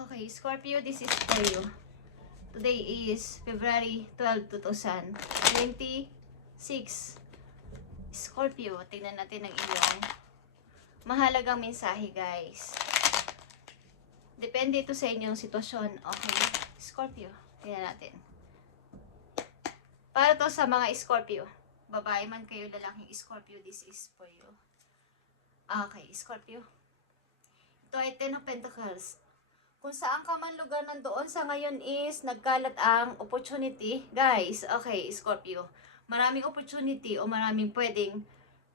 Okay, Scorpio, this is for you. Today is February 12, 2026. Scorpio, tingnan natin ang inyong mahalagang mensahe, guys. Depende ito sa inyong sitwasyon. Okay, Scorpio, tingnan natin. Para to sa mga Scorpio. Babae man kayo, lalaking Scorpio, this is for you. Okay, Scorpio. Ito ay Ten of Pentacles. Kung saan ka man lugar nandoon sa ngayon is nagkalat ang opportunity. Guys, okay, Scorpio. Maraming opportunity o maraming pwedeng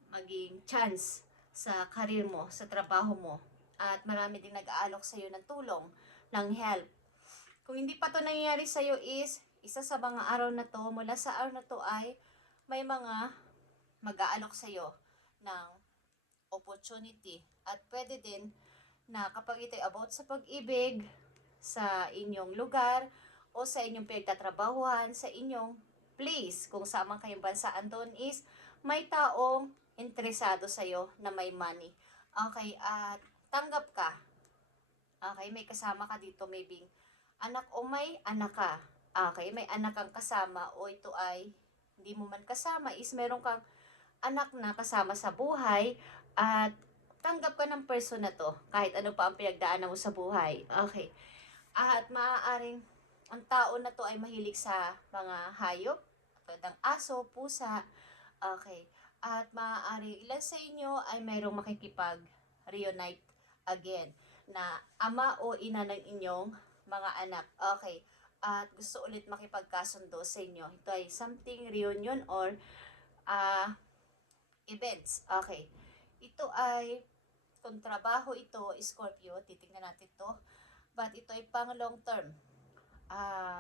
maging chance sa career mo, sa trabaho mo. At marami ding nag-aalok sa iyo ng tulong, ng help. Kung hindi pa to nangyayari sa iyo is, isa sa mga araw na to, mula sa araw na to ay may mga mag-aalok sa iyo ng opportunity. At pwede din na kapag ito'y about sa pag-ibig, sa inyong lugar, o sa inyong pinagtatrabahuhan, sa inyong place, kung saan man kayong bansa andon is, may taong interesado sa'yo na may money. Okay, at tanggap ka. Okay, may kasama ka dito, maybe anak o may anak ka. Okay, may anak kang kasama o ito ay hindi mo man kasama is meron kang anak na kasama sa buhay at tanggap ka ng person na to, kahit ano pa ang pinagdaanan mo sa buhay. Okay. At maaaring ang tao na to ay mahilig sa mga hayop, tulad ng aso, pusa. Okay. At maaaring ilan sa inyo ay mayroong makikipag-reunite again na ama o ina ng inyong mga anak. Okay. At gusto ulit makipagkasundo sa inyo. Ito ay something reunion or events. Okay. Ito ay kung trabaho ito, Scorpio, titingnan natin to. But ito ay pang long term.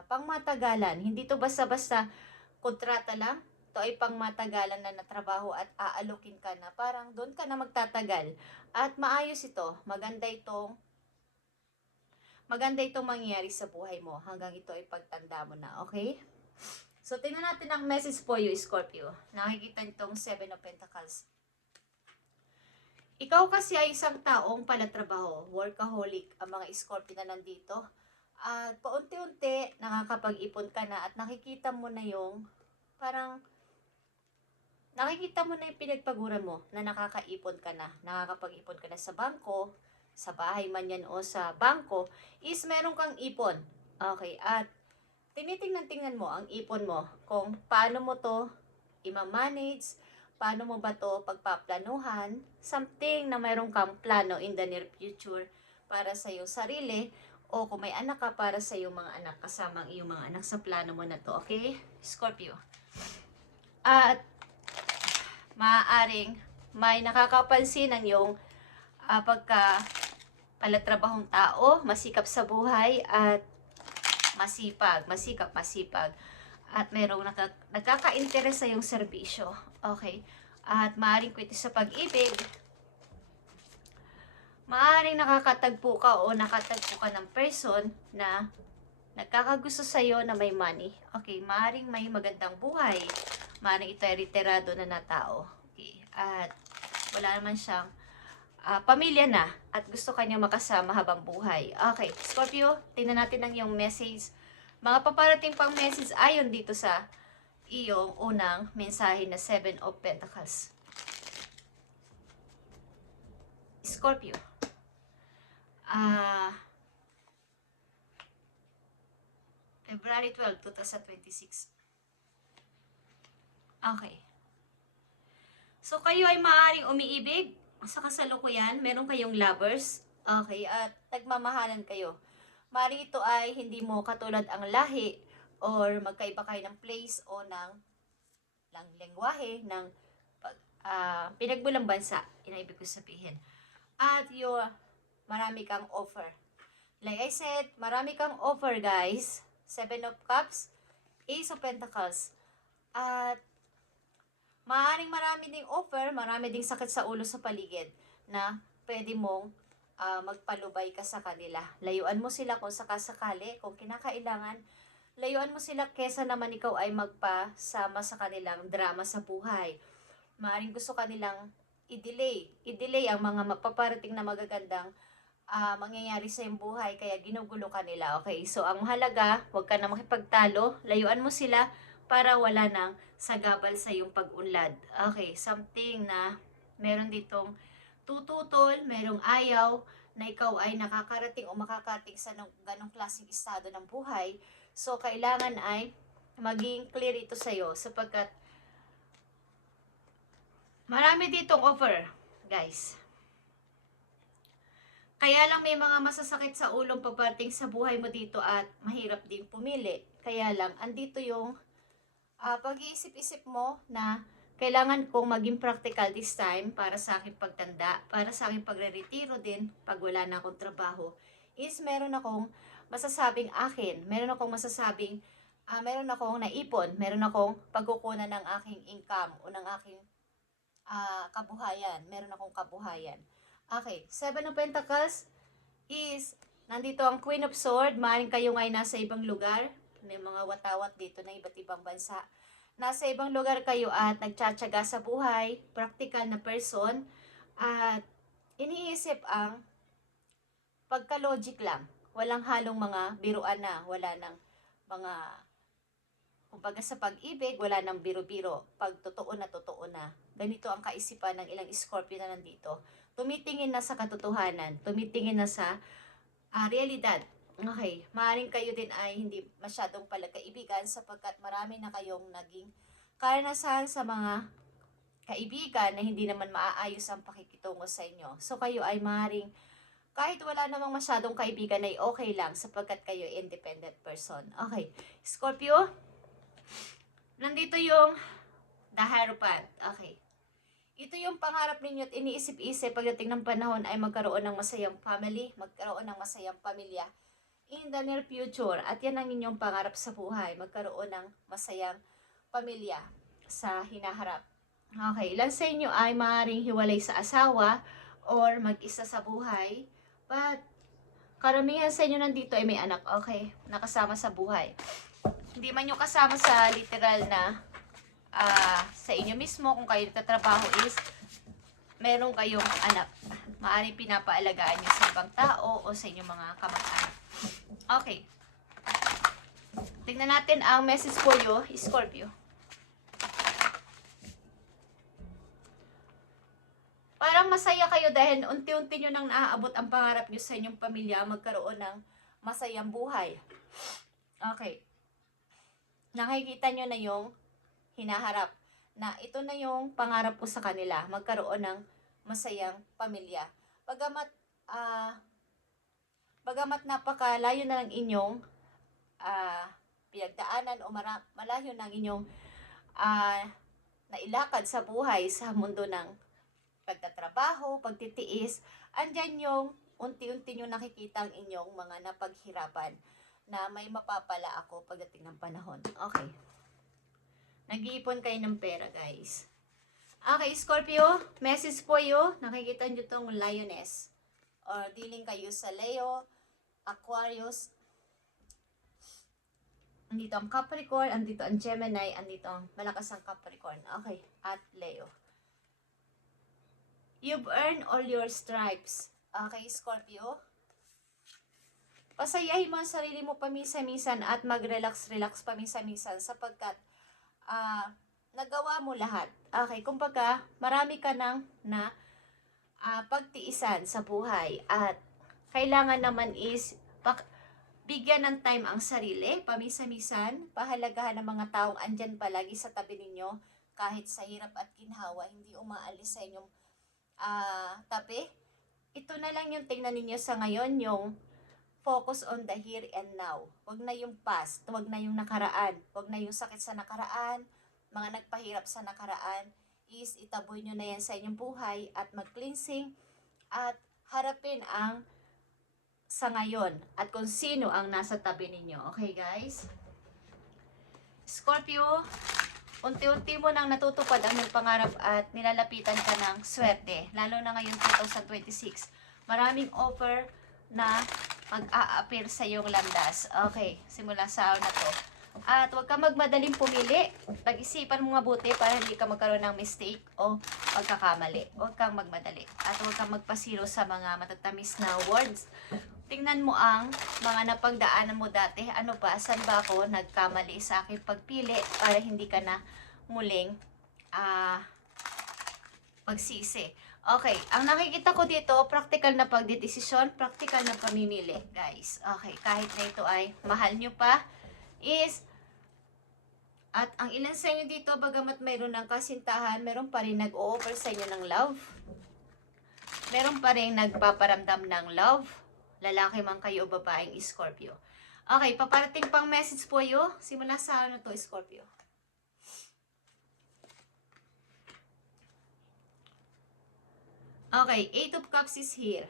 Pang matagalan. Hindi to basta-basta kontrata lang. Ito ay pang matagalan na natrabaho at aalokin ka na. Parang doon ka na magtatagal. At maayos ito. Maganda itong mangyayari sa buhay mo hanggang ito ay pagtanda mo na. Okay? So, tingnan natin ang message for you, Scorpio. Nakikita nitong 7 of Pentacles. Ikaw kasi ay isang taong palatrabaho, workaholic, ang mga Scorpio na nandito. At paunti-unti, nakakapag-ipon ka na at nakikita mo na yung, nakikita mo na yung pinagpaguran mo na nakakaipon ka na. Nakakapag-ipon ka na sa bangko, sa bahay man yan o sa bangko, is meron kang ipon. Okay, at tinitingnan mo ang ipon mo kung paano mo to i-manage, paano mo ba to pagpaplanuhan, something na mayroon kang plano in the near future para sa iyong sarili, o kung may anak ka para sa iyong mga anak, kasama ang iyong mga anak sa plano mo na to, okay? Scorpio. At maaaring may nakakapansin ng iyong palatrabahong tao, masikap sa buhay at masipag. At mayroong nagkaka-interest sa iyong serbisyo. Okay. At maaaring kwento sa pag-ibig. Maaaring nakakatagpo ka o nakatagpo ka ng person na nagkakagusto sa iyo na may money. Okay. Maaaring may magandang buhay. Maaaring ito ay retirado na tao. Okay. At wala naman siyang pamilya na at gusto kanyang makasama habang buhay. Okay. Scorpio, tingnan natin ang iyong message. Mga paparating pang message ayon dito sa iyong unang mensahe na 7 of Pentacles. Scorpio. February 12, 2026. Okay. So, kayo ay maaaring umiibig sa kasalukuyan. Meron kayong lovers. Okay. At nagmamahalan kayo. Maaaring ito ay hindi mo katulad ang lahi or magkaiba kayo ng place o ng lengguwahe, ng pinagmulang bansa, inaibig ko sabihin. At marami kang offer. Like I said, marami kang offer, guys. 7 of Cups, Ace of Pentacles. At maaaring marami ding offer, marami ding sakit sa ulo sa paligid na pwede mong magpalubay ka sa kanila. Layuan mo sila kung sakasakali, kung kinakailangan, layuan mo sila kesa naman ikaw ay magpasama sa kanilang drama sa buhay. Maaaring gusto kanilang i-delay ang mga mapaparating na magagandang mangyayari sa iyong buhay, kaya ginugulo ka nila. Okay, so ang mahalaga, huwag ka na makipagtalo, layuan mo sila para wala nang sagabal sa iyong pag-unlad. Okay, something na meron ditong tututol, merong ayaw, na ikaw ay nakakarating o makakarating sa ganong klaseng estado ng buhay. So, kailangan ay maging clear ito sa'yo sapagkat marami ditong offer, guys. Kaya lang may mga masasakit sa ulong pagdating sa buhay mo dito at mahirap ding pumili. Kaya lang, andito yung pag-iisip-isip mo na kailangan kong maging practical this time para sa aking pagtanda, para sa aking pagre-retiro din pag wala na akong trabaho, is meron akong masasabing akin, meron akong masasabing, meron akong naipon, meron akong pagkukunan ng aking income o ng aking kabuhayan, meron akong kabuhayan. Okay, Seven of Pentacles is, nandito ang Queen of Swords, maaaring kayo ngay nasa ibang lugar, may mga watawat dito na iba't ibang bansa. Nasa ibang lugar kayo at nagtsatsaga sa buhay, practical na person, at iniisip ang pagka-logic lang. Walang halong mga biruan na, wala nang mga, kumbaga sa pag-ibig, wala nang biro-biro. Pag totoo na. Ganito ang kaisipan ng ilang Scorpio na nandito. Tumitingin na sa katotohanan, tumitingin na sa realidad. Okay, maaaring kayo din ay hindi masyadong palagkaibigan sapagkat marami na kayong naging karanasan sa mga kaibigan na hindi naman maaayos ang pakikitungo sa inyo. So kayo ay maaaring kahit wala namang masyadong kaibigan ay okay lang sapagkat kayo independent person. Okay, Scorpio, nandito yung The Hierophant. Okay. Ito yung pangarap ninyo at iniisip-isip pagdating ng panahon ay magkaroon ng masayang family, magkaroon ng masayang pamilya in the near future. At yan ang inyong pangarap sa buhay, magkaroon ng masayang pamilya sa hinaharap. Okay, ilan sa inyo ay maaaring hiwalay sa asawa or mag-isa sa buhay, but karamihan sa inyo nandito ay may anak, okay, nakasama sa buhay. Hindi man yung kasama sa literal na sa inyo mismo, kung kayo nagtatrabaho is meron kayong anak. Maaaring pinapaalagaan nyo sa ibang tao o sa inyong mga kamag-anak. Okay. Tingnan natin ang message for you, Scorpio. Parang masaya kayo dahil unti-unti nyo nang naaabot ang pangarap nyo sa inyong pamilya, magkaroon ng masayang buhay. Okay. Nakikita nyo na yung hinaharap na ito na yung pangarap ko sa kanila, magkaroon ng masayang pamilya. Bagamat napakalayo na ng inyong pinagdaanan o malayo ng inyong nailakad sa buhay sa mundo ng pagtatrabaho, pagtitiis, andyan yung unti-unti nyo nakikita ang inyong mga napaghirapan na may mapapala ako pagdating ng panahon. Okay. Nag-iipon kayo ng pera, guys. Okay, Scorpio, message po you. Nakikita nyo tong Lioness. Or dealing kayo sa Leo, Aquarius. Andito ang Capricorn, andito ang Gemini, andito ang malakas ang Capricorn. Okay, at Leo. You've earned all your stripes. Okay, Scorpio. Pasayahin mo ang sarili mo paminsan-minsan at mag-relax-relax paminsan-minsan sapagkat nagawa mo lahat. Okay, kumbaga, marami ka nang pagtiisan sa buhay at kailangan naman is bigyan ng time ang sarili, paminsan-minsan, pahalagahan ng mga taong andyan palagi sa tabi ninyo kahit sa hirap at ginhawa, hindi umaalis sa inyong tabi. Ito na lang yung tingnan ninyo sa ngayon, yung focus on the here and now. Huwag na yung past, huwag na yung nakaraan, huwag na yung sakit sa nakaraan, mga nagpahirap sa nakaraan, is itaboy nyo na yan sa inyong buhay at mag-cleansing at harapin ang sa ngayon at kung sino ang nasa tabi ninyo. Okay, guys? Scorpio, unti-unti mo nang natutupad ang iyong pangarap at nilalapitan ka ng swerte, lalo na ngayon 2026. Maraming offer na mag-a-appear sa iyong landas. Okay, simula sa araw na to. At huwag kang magmadaling pumili. Pag-isipan mo mabuti para hindi ka magkaroon ng mistake o pagkakamali. Huwag kang magmadali. At huwag kang magpasiro sa mga matatamis na words. Tingnan mo ang mga napagdaanan mo dati. Ano ba? Saan ba ako nagkamali sa aking pagpili para hindi ka na muling magsisi. Okay, ang nakikita ko dito, practical na pagdidesisyon, practical na pamimili, guys. Okay, kahit na ito ay mahal nyo pa, at ang ilan sa inyo dito, bagamat mayroon ng kasintahan, meron pa rin nag-o-offer sa inyo ng love. Meron pa rin nagpaparamdam ng love. Lalaki man kayo o babaeng Scorpio. Okay, paparating pang message po yun. Simula sa ano to, Scorpio. Okay, 8 of Cups is here.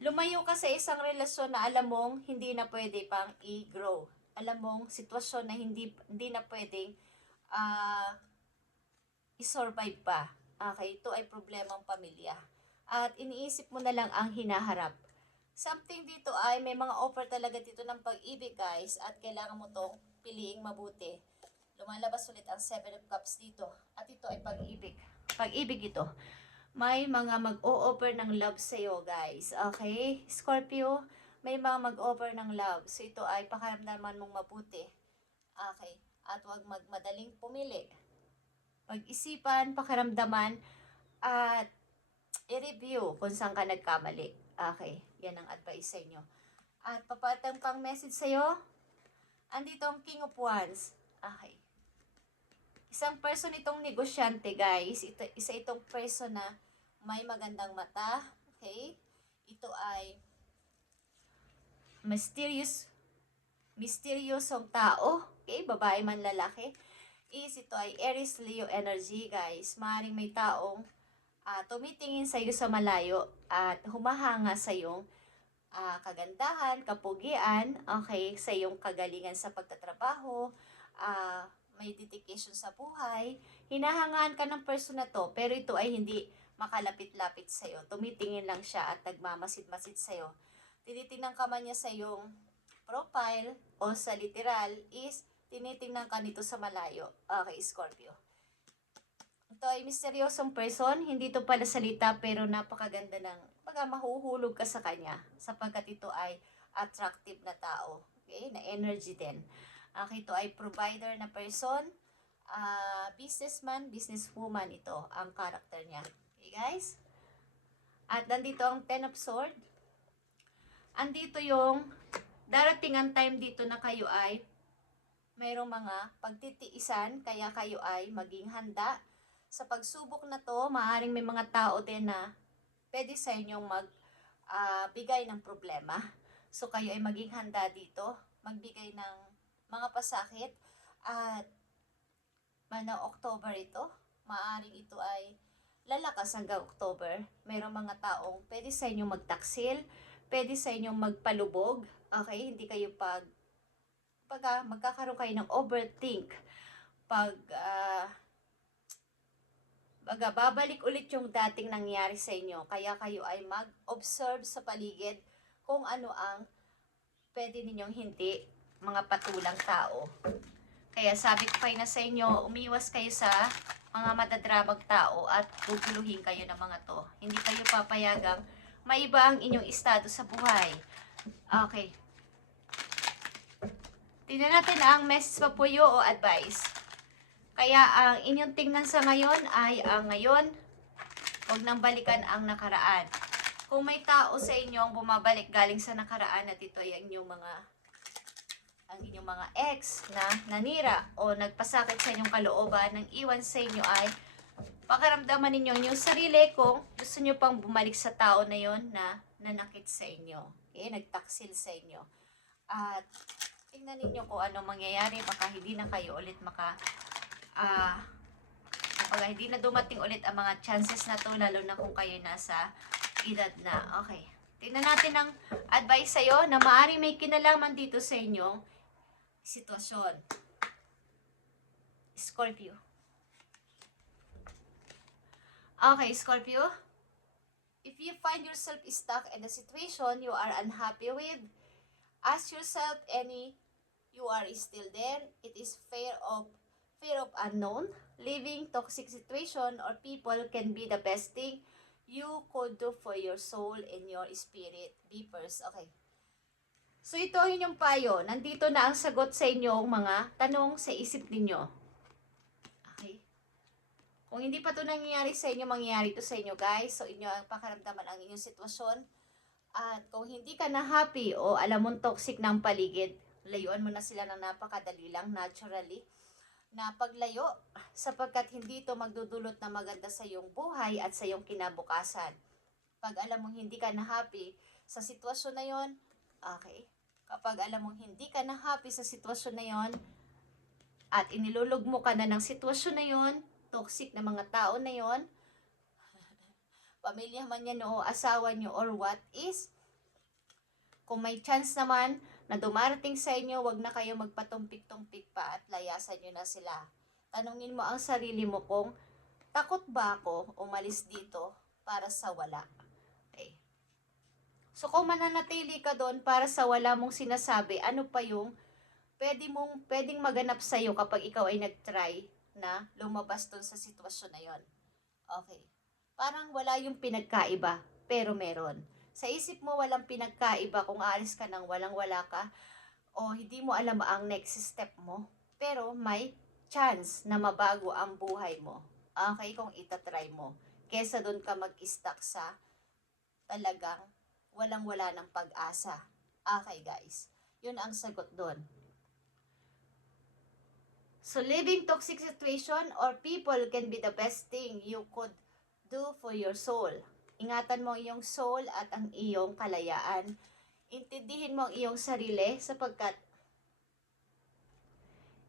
Lumayo ka sa isang relasyon na alam mong hindi na pwede pang i-grow. Alam mong sitwasyon na hindi na pwedeng i-survive pa. Okay, ito ay problemang pamilya. At iniisip mo na lang ang hinaharap. Something dito ay may mga offer talaga dito ng pag-ibig, guys, at kailangan mo tong piliing mabuti. Lumalabas ulit ang 7 of Cups dito. At ito ay pag-ibig. Pag-ibig ito. May mga mag-o-offer ng love sa'yo, guys. Okay? Scorpio, may mga mag-offer ng love. So, ito ay pakaramdaman mong mabuti. Okay? At huwag magmadaling pumili. Pag-isipan, pakaramdaman, at i-review kung saan ka nagkamali. Okay? Yan ang advice sa inyo. At papatang pang message sa'yo, andito ang King of Wands. Okay. Isang person itong negosyante, guys. Isa itong person na may magandang mata. Okay? Ito ay misteryosong tao. Okay? Babae man lalaki. Ito ay Aries Leo energy, guys. Maaaring may taong tumitingin sa iyo sa malayo at humahanga sa iyong kagandahan, kapugian, okay, sa iyong kagalingan sa pagtatrabaho, may dedication sa buhay. Hinahangaan ka ng person na to, pero ito ay hindi makalapit-lapit sa iyo. Tumitingin lang siya at nagmamasid-masid sa iyo. Tinitingnan ka man niya sa iyong profile o sa literal is tinitingnan ka nito sa malayo. Okay, Scorpio. Ito ay misteryosong person, hindi ito pala salita pero napakaganda ng mahuhulog ka sa kanya sapagkat ito ay attractive na tao. Okay, na energy din. Okay, ito ay provider na person, businessman, businesswoman ito ang character niya. Okay, guys? At nandito ang 10 of Swords. Andito yung darating ang time dito na kayo ay mayroong mga pagtitiisan, kaya kayo ay maging handa. Sa pagsubok na to, maaaring may mga tao din na pwede sa inyong magbigay ng problema. So kayo ay maging handa dito, magbigay ng mga pasakit. At October ito, maaaring ito ay lalakas hanggang October. Mayroong mga taong pwede sa inyong magtaksil, pwede sa inyong magpalubog. Okay, hindi kayo magkakaroon kayo ng overthink. Babalik ulit yung dating nangyari sa inyo. Kaya kayo ay mag-observe sa paligid kung ano ang pwede ninyong hindi mga patulang tao. Kaya sabi ko kayo na sa inyo, umiwas kayo sa mga madadramag tao at guguluhin kayo ng mga to. Hindi kayo papayagang maiba ang inyong estado sa buhay. Okay. Tingnan natin ang message pa po o advice. Kaya ang inyong tingnan sa ngayon ay ang ngayon, huwag nang balikan ang nakaraan. Kung may tao sa inyong bumabalik galing sa nakaraan at ito ay ang inyong mga ex na nanira o nagpasakit sa inyong kalooban, nang iwan sa inyo ay pakiramdaman ninyo yung sarili kung gusto nyo pang bumalik sa tao na yon na nanakit sa inyo. Okay? Nagtaksil sa inyo. At tingnan ninyo kung ano mangyayari, baka hindi na kayo ulit hindi na dumating ulit ang mga chances na to, lalo na kung kayo nasa edad na. Okay. Tingnan natin ang advice sa'yo na maaaring may kinalaman dito sa inyong sitwasyon. Scorpio. Okay, Scorpio. If you find yourself stuck in a situation you are unhappy with, ask yourself You are still there. It is fear of unknown. Leaving toxic situation or people can be the best thing you could do for your soul and your spirit. Beepers. Okay. So ito yung payo. Nandito na ang sagot sa inyong mga tanong sa isip ninyo. Okay. Kung hindi pa ito nangyayari sa inyo, mangyayari ito sa inyo guys. So inyo ang pakaramdaman ang inyong sitwasyon. At kung hindi ka na happy o alam mong toxic ng paligid, layuan mo na sila ng napakadali lang, naturally, na paglayo sapagkat hindi ito magdudulot na maganda sa iyong buhay at sa iyong kinabukasan. Pag alam mong hindi ka na happy sa sitwasyon na yon, okay, kapag alam mong hindi ka na happy sa sitwasyon na yon at inilulog mo ka na ng sitwasyon na yon, toxic na mga tao na yon, pamilya man yan o asawa nyo or what is, kung may chance naman na dumarating sa inyo, wag na kayo magpatumpik-tumpik pa at layasan nyo na sila. Tanungin mo ang sarili mo kung takot ba ako umalis dito para sa wala. Okay. So kung mananatili ka doon para sa wala mong sinasabi, ano pa yung pwedeng maganap sa iyo kapag ikaw ay nag-try na lumabas doon sa sitwasyon na yon? Okay. Parang wala yung pinagkaiba, pero meron. Sa isip mo walang pinagkaiba kung aalis ka nang walang-wala ka o hindi mo alam ang next step mo. Pero may chance na mabago ang buhay mo. Okay, kung itatry mo. Kesa doon ka mag-stuck sa talagang walang-wala ng pag-asa. Okay guys, yun ang sagot doon. So leaving toxic situation or people can be the best thing you could do for your soul. Ingatan mo ang iyong soul at ang iyong kalayaan. Intindihin mo ang iyong sarili sapagkat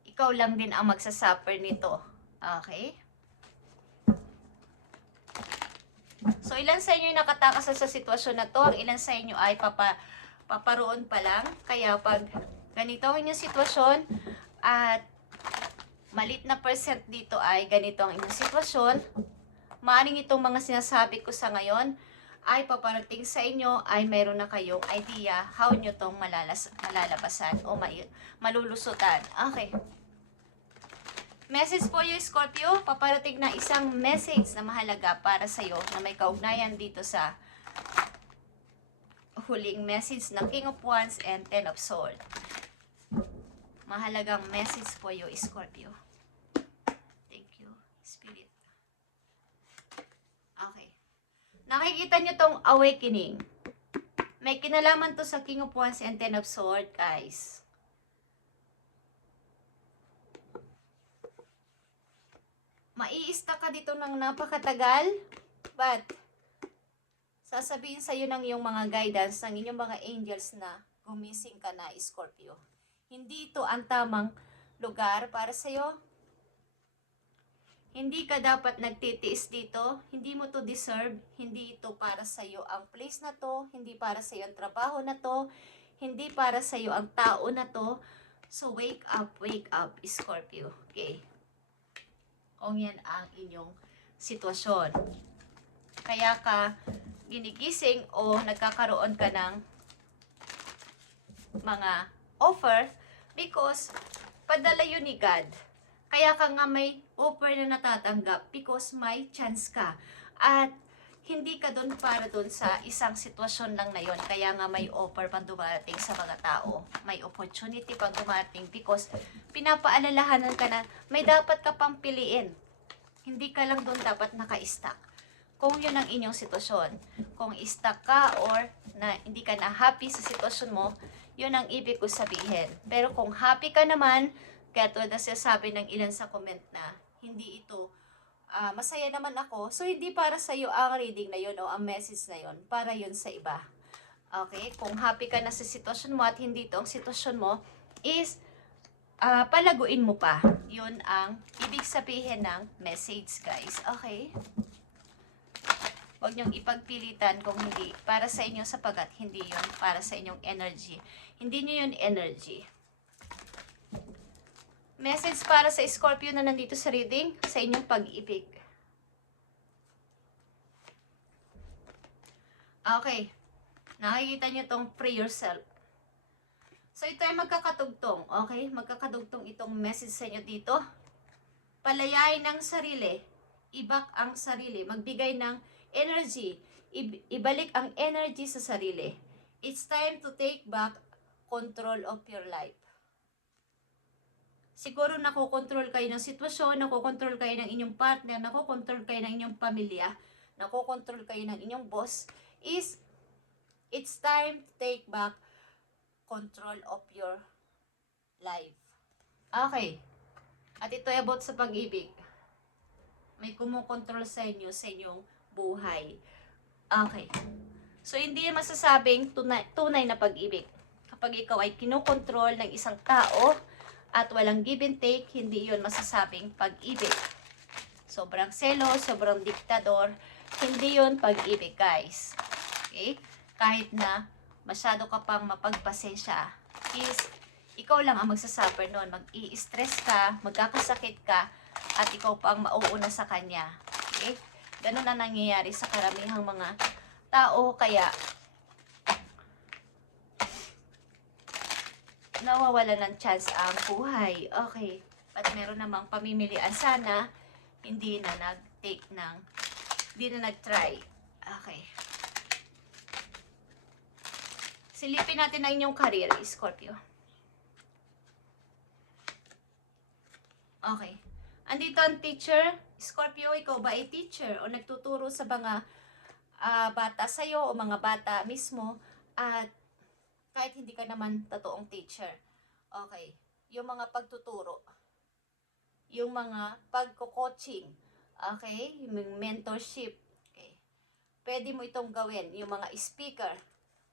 ikaw lang din ang magsasuffer nito. Okay? So, ilan sa inyo yung nakatakas sa sitwasyon na to? Ang ilan sa inyo ay paparoon pa lang. Kaya pag ganito ang inyong sitwasyon at malit na percent dito ay ganito ang inyong sitwasyon, maaring itong mga sinasabi ko sa ngayon ay paparating sa inyo ay mayroon na kayong idea how nyo itong malalabasan o malulusutan. Okay. Message po you, Scorpio. Paparating na isang message na mahalaga para sa iyo na may kaugnayan dito sa huling message ng King of Wands and Ten of Swords. Mahalagang message po you, Scorpio. Thank you, Spirit. Okay. Nakikita nyo tong awakening. May kinalaman to sa King of Wands and Ten of Swords, guys. Mai-stuck ka dito ng napakatagal, but sasabihin sa iyo ng iyong mga guidance, ng inyong mga angels na gumising ka na, Scorpio. Hindi ito ang tamang lugar para sa iyo. Hindi ka dapat nagtitiis dito. Hindi mo to deserve. Hindi ito para sa iyo ang place na to. Hindi para sa iyo ang trabaho na to. Hindi para sa iyo ang tao na to. So wake up, Scorpio. Okay. Kung yan ang inyong sitwasyon. Kaya ka ginigising o nagkakaroon ka ng mga offer because padala yun ni God. Kaya ka nga may offer na natatanggap because may chance ka. At hindi ka doon para doon sa isang sitwasyon lang na yon. Kaya nga may offer pang dumarating sa mga tao. May opportunity pang dumarating because pinapaalalahanan ka na may dapat ka pang piliin. Hindi ka lang doon dapat naka-stuck. Kung yun ang inyong sitwasyon. Kung stuck ka or na hindi ka na happy sa sitwasyon mo, yun ang ibig ko sabihin. Pero kung happy ka naman, kaya tulad na sinasabi ng ilan sa comment na hindi ito masaya naman ako. So, hindi para sa iyo ang reading na yun o ang message na yun. Para yun sa iba. Okay? Kung happy ka na sa sitwasyon mo at hindi ito ang sitwasyon mo, is palaguin mo pa. Yun ang ibig sabihin ng message, guys. Okay? Huwag niyong ipagpilitan kung hindi para sa inyo sapagkat hindi yun para sa inyong energy. Hindi niyo yun energy. Message para sa Scorpio na nandito sa reading, sa inyong pag-ibig. Okay. Nakikita nyo tong free yourself. So, ito ay magkakatugtong. Okay? Magkakatugtong itong message sa inyo dito. Palayain ng sarili. Ibak ang sarili. Magbigay ng energy. Ibalik ang energy sa sarili. It's time to take back control of your life. Siguro nakokontrol kayo ng sitwasyon, nakokontrol kayo ng inyong partner, nakokontrol kayo ng inyong pamilya, nakokontrol kayo ng inyong boss, it's time to take back control of your life. Okay. At ito ay about sa pag-ibig. May kumukontrol sa inyo, sa inyong buhay. Okay. So, hindi yan masasabing tunay na pag-ibig. Kapag ikaw ay kinokontrol ng isang tao at walang give and take, hindi yun masasabing pag-ibig. Sobrang selos, sobrang diktador, hindi yun pag-ibig, guys. Okay? Kahit na masyado ka pang mapagpasensya, ikaw lang ang magsasuffer noon. Mag-i-stress ka, magkakasakit ka, at ikaw pang mauuna sa kanya. Okay? Ganun na nangyayari sa karamihang mga tao, kaya nawawala ng chance ang buhay. Okay. At meron namang pamimilian sana, hindi na nag-try. Okay. Silipin natin ang inyong career, Scorpio. Okay. Andito ang teacher. Scorpio, ikaw ba ay teacher o nagtuturo sa mga bata sa'yo o mga bata mismo, at kahit hindi ka naman totoong teacher. Okay. Yung mga pagtuturo. Yung mga pagko-coaching. Okay. Yung mentorship. Okay. Pwede mo itong gawin. Yung mga speaker.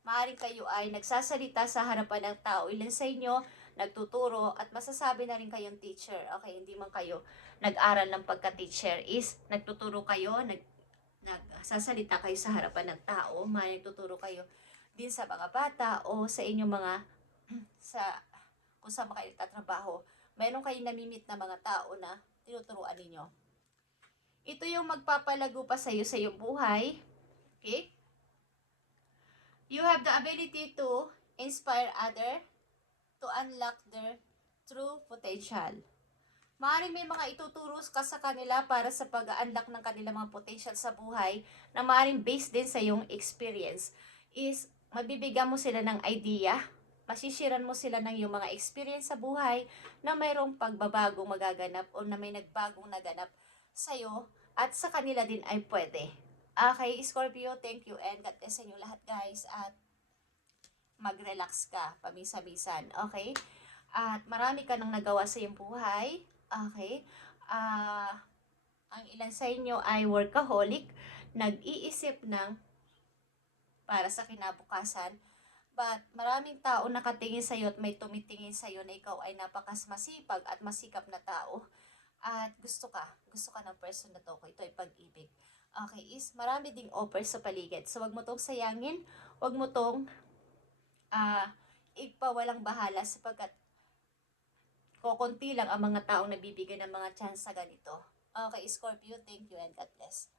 Maaaring kayo ay nagsasalita sa harapan ng tao. Ilan sa inyo nagtuturo at masasabi na rin kayong teacher. Okay, hindi man kayo nag-aral ng pagka-teacher, is nagtuturo kayo, nagsasalita kayo sa harapan ng tao, maaaring nagtuturo kayo din sa mga bata o sa inyong mga kung saan kayo tatrabaho. Mayroon kayong namimit na mga tao na tinuturuan ninyo. Ito yung magpapalago pa sa iyong buhay. Okay? You have the ability to inspire others to unlock their true potential. Maaaring may mga ituturo ka sa kanila para sa pag-unlock ng kanilang mga potential sa buhay na maaaring based din sa iyong experience. Is mabibigyan mo sila ng idea, masisiran mo sila ng iyong mga experience sa buhay na mayroong pagbabagong magaganap o na may nagbagong naganap sa iyo at sa kanila din ay pwede. Okay, Scorpio, thank you and God bless sa inyo lahat, guys, at mag-relax ka pamisa-misan, okay? At marami ka nang nagawa sa iyong buhay, okay? Ang ilan sa inyo ay workaholic, nag-iisip ng para sa kinabukasan, but maraming tao nakatingin sa iyo at may tumitingin sa iyo na ikaw ay napakasmasipag at masikap na tao. At gusto ka ng person na to, ito ay pag-ibig. Okay, is marami ding offers sa paligid. So, wag mo tong sayangin, wag mo tong ipwawalang bahala sapagkat kokonti lang ang mga taong nabibigyan ng mga chance sa ganito. Okay, Scorpio, thank you and God bless.